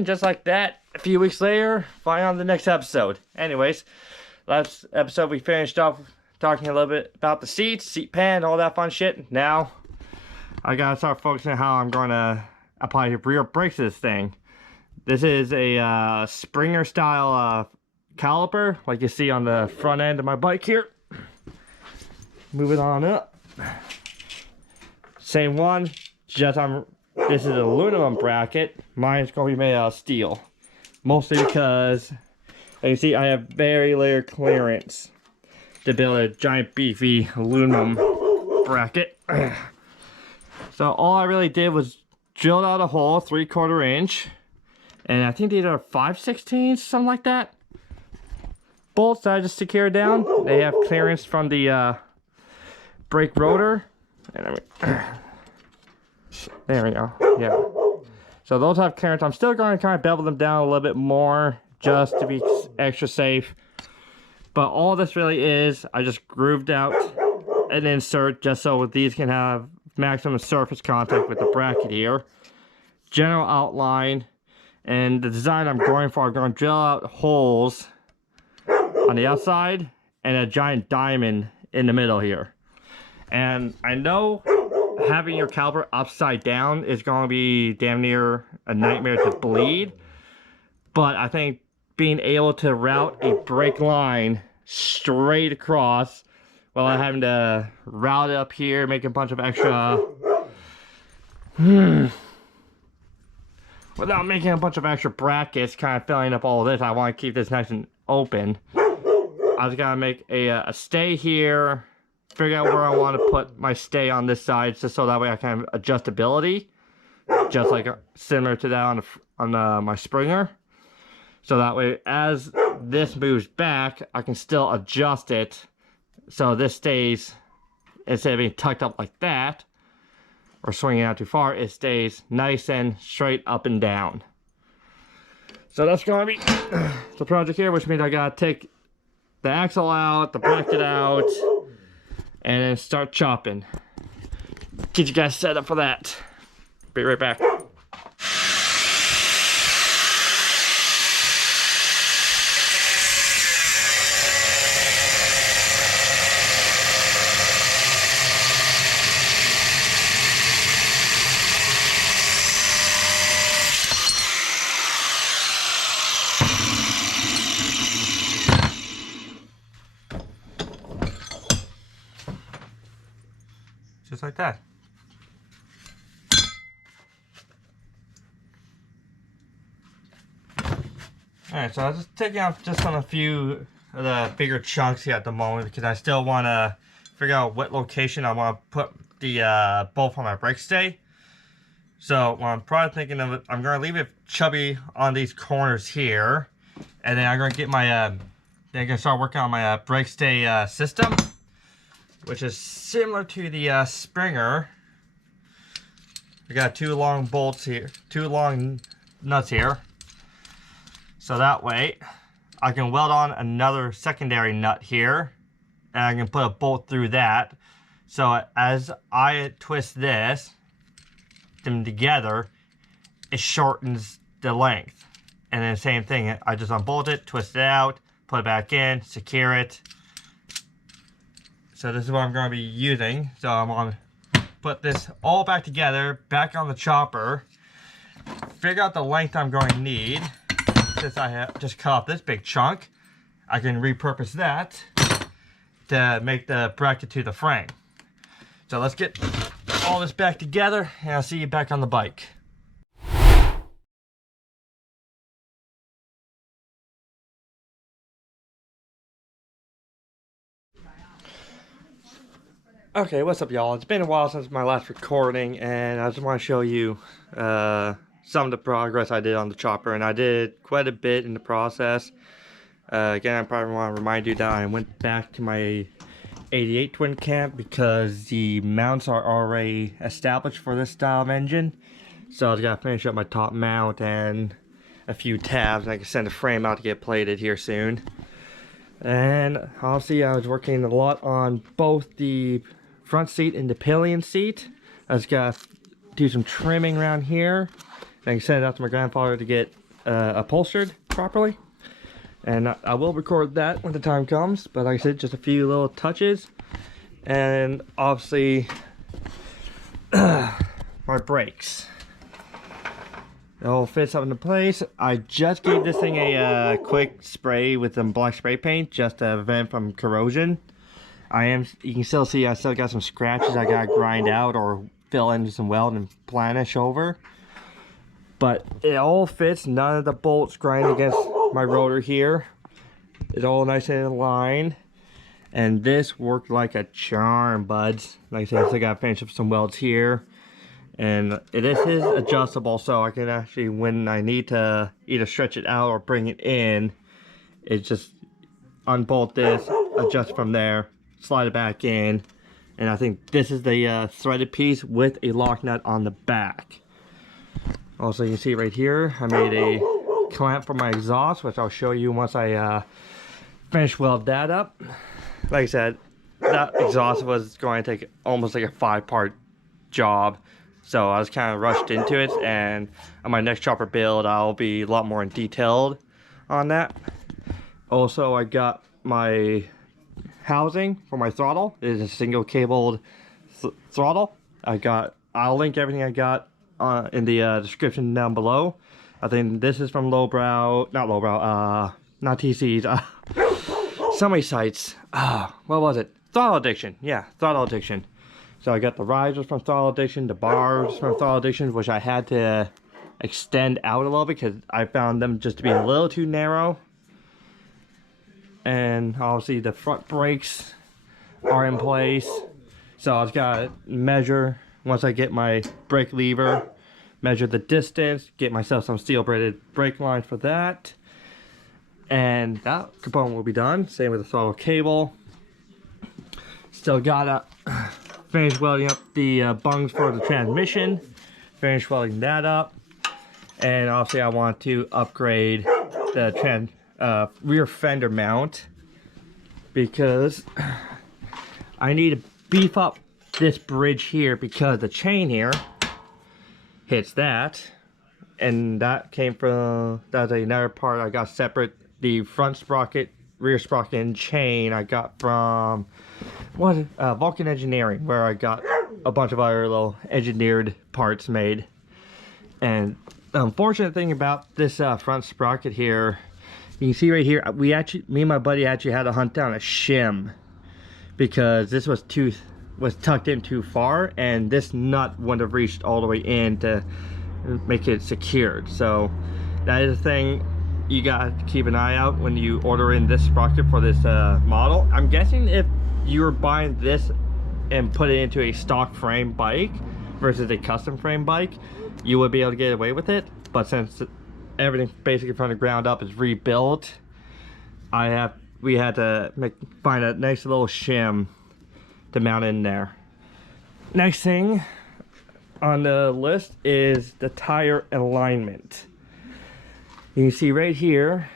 again, just like that. A few weeks later, find on the next episode. Anyways, last episode we finished off talking a little bit about the seats, seat pan, all that fun shit. Now, I gotta start focusing on how I'm gonna apply rear brakes to this thing. This is a Springer style caliper, like you see on the front end of my bike here. Move it on up. Same one, just this is an aluminum bracket. Mine is going to be made out of steel. Mostly because, as you see, I have very little clearance to build a giant beefy aluminum bracket. So all I really did was drill out a hole 3/4 inch. And I think these are 5/16, something like that. Bolts that I just secure down. They have clearance from the brake rotor. And there we go. Yeah. So those have clearance. I'm still going to kind of bevel them down a little bit more just to be extra safe. But all this really is, I just grooved out an insert just so these can have maximum surface contact with the bracket here. General outline. And the design I'm going for, I'm going to drill out holes on the outside and a giant diamond in the middle here. And I know having your caliper upside down is going to be damn near a nightmare to bleed. But I think being able to route a brake line straight across while having to route it up here, make a bunch of extra... Without making a bunch of extra brackets, kind of filling up all of this, I want to keep this nice and open. I was gonna make a stay here, figure out where I want to put my stay on this side, just so that way I can have adjustability, just like similar to that on my Springer. So that way, as this moves back, I can still adjust it, so this stays, instead of being tucked up like that, or swinging out too far, it stays nice and straight up and down. So that's going to be the project here, which means I gotta take the axle out, the bracket out, and then start chopping. Get you guys set up for that. Be right back. Just like that. Alright, so I was just taking out just on a few of the bigger chunks here at the moment because I still want to figure out what location I want to put the bolt on my brake stay. So what I'm probably thinking of, I'm going to leave it chubby on these corners here, and then I'm going to get my then I'm going to start working on my brake stay system, which is similar to the Springer. I got two long bolts here, two long nuts here. So that way, I can weld on another secondary nut here, and I can put a bolt through that. So as I twist them together, it shortens the length. And then same thing, I just unbolt it, twist it out, put it back in, secure it. So this is what I'm going to be using. So I'm going to put this all back together, back on the chopper, figure out the length I'm going to need. Since I have just cut off this big chunk, I can repurpose that to make the bracket to the frame. So let's get all this back together, and I'll see you back on the bike. Okay, what's up, y'all? It's been a while since my last recording, and I just want to show you some of the progress I did on the chopper, and I did quite a bit in the process. Again, I probably want to remind you that I went back to my 88 twin cam because the mounts are already established for this style of engine. So I was gonna finish up my top mount and a few tabs, and I can send a frame out to get plated here soon. And obviously I was working a lot on both the front seat and the pillion seat. I was gonna do some trimming around here. I can send it out to my grandfather to get upholstered properly. And I will record that when the time comes, but like I said, just a few little touches. And obviously my brakes, it all fits up into place. I just gave this thing a quick spray with some black spray paint just to prevent from corrosion. You can still see I still got some scratches I gotta grind out or fill in some weld and planish over. But it all fits, none of the bolts grind against my rotor here. It's all nice and in line. And this worked like a charm, buds. Like I said, I still gotta finish up some welds here. And it is adjustable, so I can actually, when I need to either stretch it out or bring it in, it's just unbolt this, adjust from there, slide it back in, and I think this is the threaded piece with a lock nut on the back. Also, you can see right here, I made a clamp for my exhaust, which I'll show you once I finish weld that up. Like I said, that exhaust was going to take almost like a 5-part job, so I was kind of rushed into it, and on my next chopper build, I'll be a lot more detailed on that. Also, I got my housing for my throttle. It is a single cabled throttle. I'll link everything I got in the description down below. I think this is from not TC's, so many sites. What was it? Throttle Addiction. Yeah, Throttle Addiction. So I got the risers from Throttle Addiction, the bars from Throttle Addiction, which I had to extend out a little bit because I found them just to be a little too narrow. And obviously the front brakes are in place, so I just gotta measure once I get my brake lever, measure the distance, get myself some steel braided brake lines for that, and that component will be done. Same with the throttle cable. Still gotta finish welding up the bungs for the transmission, finish welding that up, and obviously I want to upgrade the rear fender mount because I need to beef up this bridge here because the chain here hits that, and that came from, that's another part I got separate. The front sprocket, rear sprocket, and chain I got from Vulcan Engineering, where I got a bunch of other little engineered parts made. And the unfortunate thing about this front sprocket here, you can see right here, me and my buddy actually had to hunt down a shim because this was tucked in too far, and this nut wouldn't have reached all the way in to make it secured. So that is a thing you got to keep an eye out when you order in this sprocket for this model. I'm guessing if you were buying this and put it into a stock frame bike versus a custom frame bike, you would be able to get away with it. But since everything basically from the ground up is rebuilt, we had to find a nice little shim to mount in there. Next thing on the list is the tire alignment. You can see right here,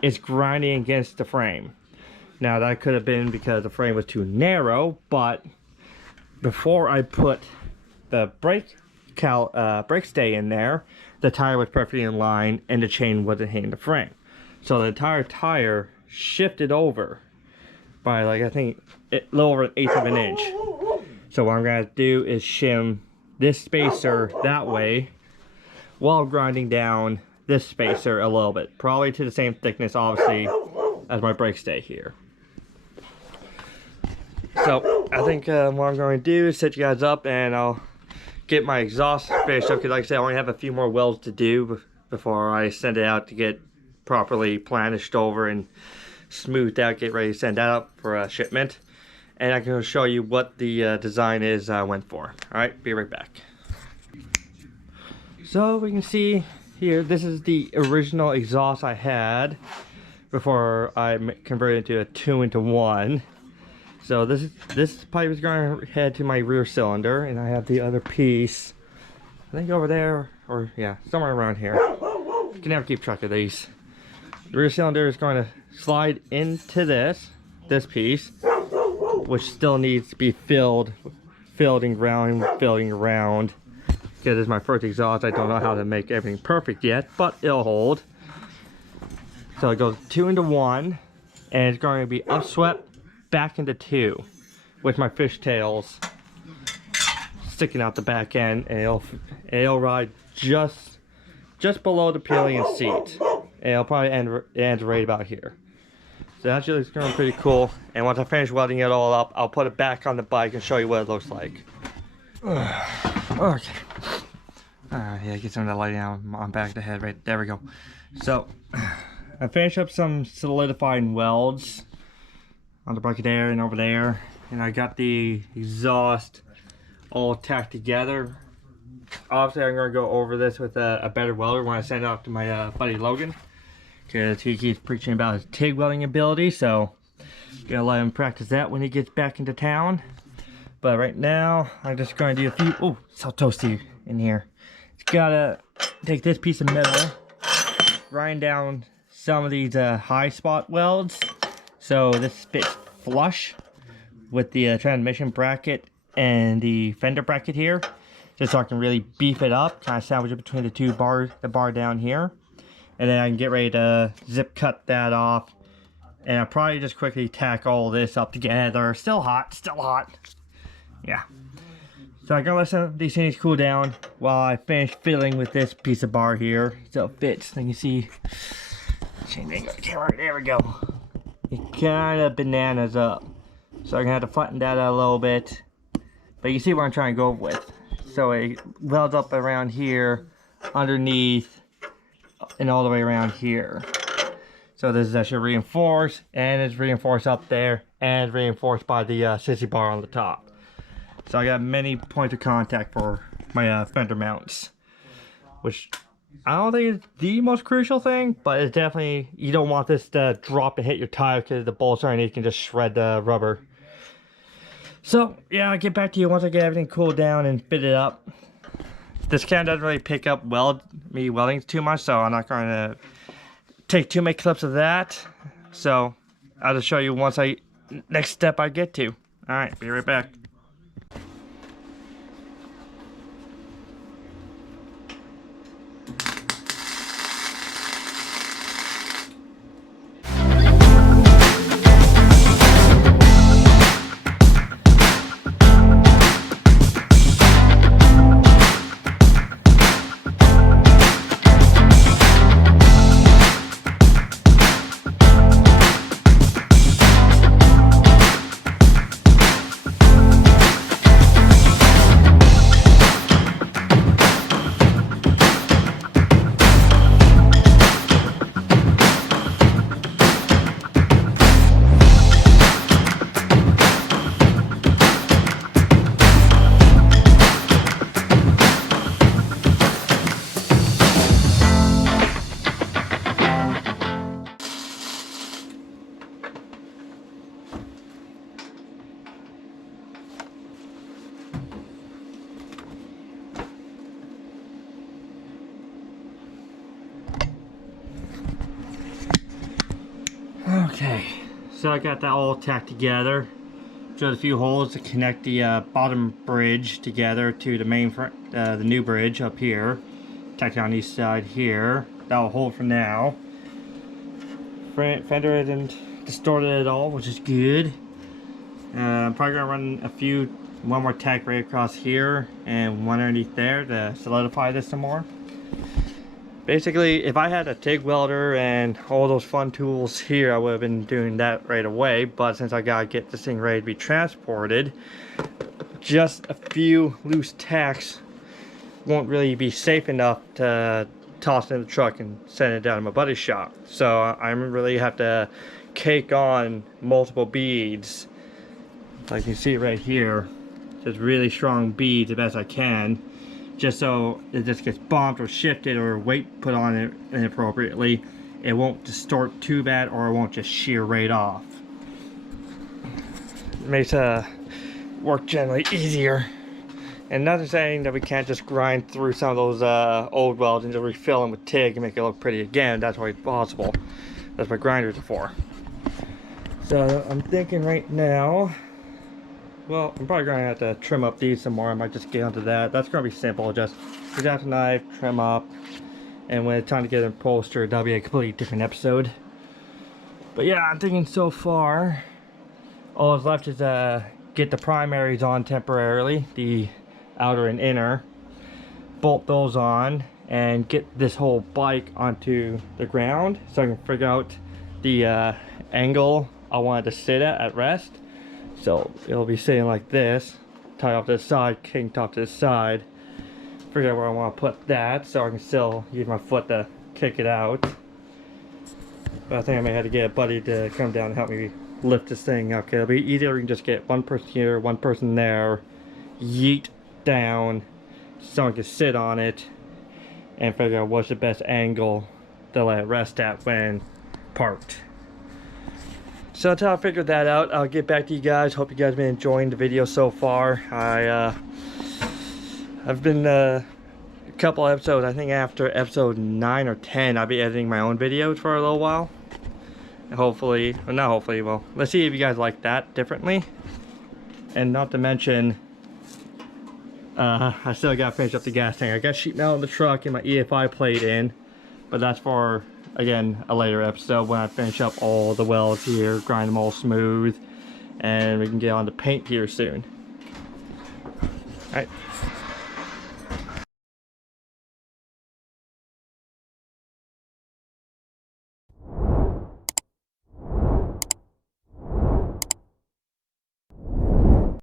it's grinding against the frame. Now that could have been because the frame was too narrow, but before I put the brake stay in there, the tire was perfectly in line and the chain wasn't hitting the frame. So the entire tire shifted over by, like, I think a little over 1/8 of an inch. So what I'm gonna do is shim this spacer that way while grinding down this spacer a little bit, probably to the same thickness obviously as my brake stay here. So I think what I'm going to do is set you guys up and I'll get my exhaust finished up, because like I said, I only have a few more welds to do before I send it out to get properly planished over and smoothed out, get ready to send that out for a shipment. And I can show you what the design is I went for. Alright, be right back. So we can see here, this is the original exhaust I had before I converted it to a 2-into-1. So this pipe is going to head to my rear cylinder, and I have the other piece, I think over there, or yeah, somewhere around here. You can never keep track of these. The rear cylinder is going to slide into this piece, which still needs to be filled and ground, filling around. because it's my first exhaust. I don't know how to make everything perfect yet, but it'll hold. So it goes 2 into 1, and it's going to be upswept back into 2 with my fishtails sticking out the back end, and it'll ride just below the pillion seat. And it'll probably end right about here. So that's just going pretty cool. And once I finish welding it all up, I'll put it back on the bike and show you what it looks like. Okay. Yeah, get some of the lighting on back of the head. Right there we go. So I finished up some solidifying welds on the bucket there and over there, and I got the exhaust all tacked together. Obviously, I'm going to go over this with a better welder when I send it off to my buddy Logan, because he keeps preaching about his TIG welding ability, so gonna let him practice that when he gets back into town. But right now, I'm just going to do a few. Oh, it's so toasty in here. Just gotta take this piece of metal, grind down some of these high spot welds, so this fits flush with the transmission bracket and the fender bracket here, just so I can really beef it up, kind of sandwich it between the two bars, the bar down here, and then I can get ready to zip cut that off, and I'll probably just quickly tack all this up together. Still hot, yeah. So I'm gonna let some of these things cool down while I finish filling with this piece of bar here, so it fits. And you see, there we go. It kind of bananas up, so I'm gonna have to flatten that out a little bit. But you see what I'm trying to go with. So it welds up around here, underneath, and all the way around here. So this is actually reinforced, and it's reinforced up there, and reinforced by the sissy bar on the top. So I got many points of contact for my fender mounts, which I don't think is the most crucial thing, but it's definitely, you don't want this to drop and hit your tire, because the bolts underneath can just shred the rubber. So yeah, I'll get back to you once I get everything cooled down and fit it up. This cam doesn't really pick up me welding too much, so I'm not going to take too many clips of that. So I'll just show you once next step I get to. Alright, be right back. Okay, so I got that all tacked together. Drilled a few holes to connect the bottom bridge together to the main the new bridge up here. Tacked on each side here. That'll hold for now. Fender isn't distorted at all, which is good. I'm probably gonna run one more tack right across here and one underneath there to solidify this some more. Basically, if I had a TIG welder and all those fun tools here, I would have been doing that right away. But since I gotta get this thing ready to be transported, just a few loose tacks won't really be safe enough to toss in the truck and send it down to my buddy's shop. So I really have to cake on multiple beads, like you see right here, just really strong beads the best I can, just so it just gets bumped or shifted or weight put on it inappropriately, it won't distort too bad, or it won't just shear right off. It makes work generally easier. And not saying that we can't just grind through some of those old welds and just refill them with TIG and make it look pretty again. That's always possible. That's what grinders are for. So I'm thinking right now, Well, I'm probably going to have to trim up these some more. I might just get onto that. That's going to be simple. Just get out the knife, trim up, and when it's time to get an upholster, that'll be a completely different episode. But yeah, I'm thinking so far, all that's left is get the primaries on temporarily, the outer and inner, bolt those on, and get this whole bike onto the ground so I can figure out the angle I want it to sit at rest. So it'll be sitting like this, tie off to the side, kinked off to the side. Figure out where I want to put that so I can still use my foot to kick it out. But I think I may have to get a buddy to come down and help me lift this thing. Okay, it'll be easier. We can just get one person here, one person there, yeet down, so someone can sit on it and figure out what's the best angle to let it rest at when parked. So that's how I figured that out. I'll get back to you guys. Hope you guys have been enjoying the video so far. I've been a couple episodes. I think after episode 9 or 10, I'll be editing my own videos for a little while. Hopefully, or not hopefully, well, let's see if you guys like that differently. And not to mention, I still gotta finish up the gas tank. I got sheet metal in the truck and my EFI plate in, but that's for, again, a later episode when I finish up all the welds here, grind them all smooth, and we can get on to paint here soon. Alright.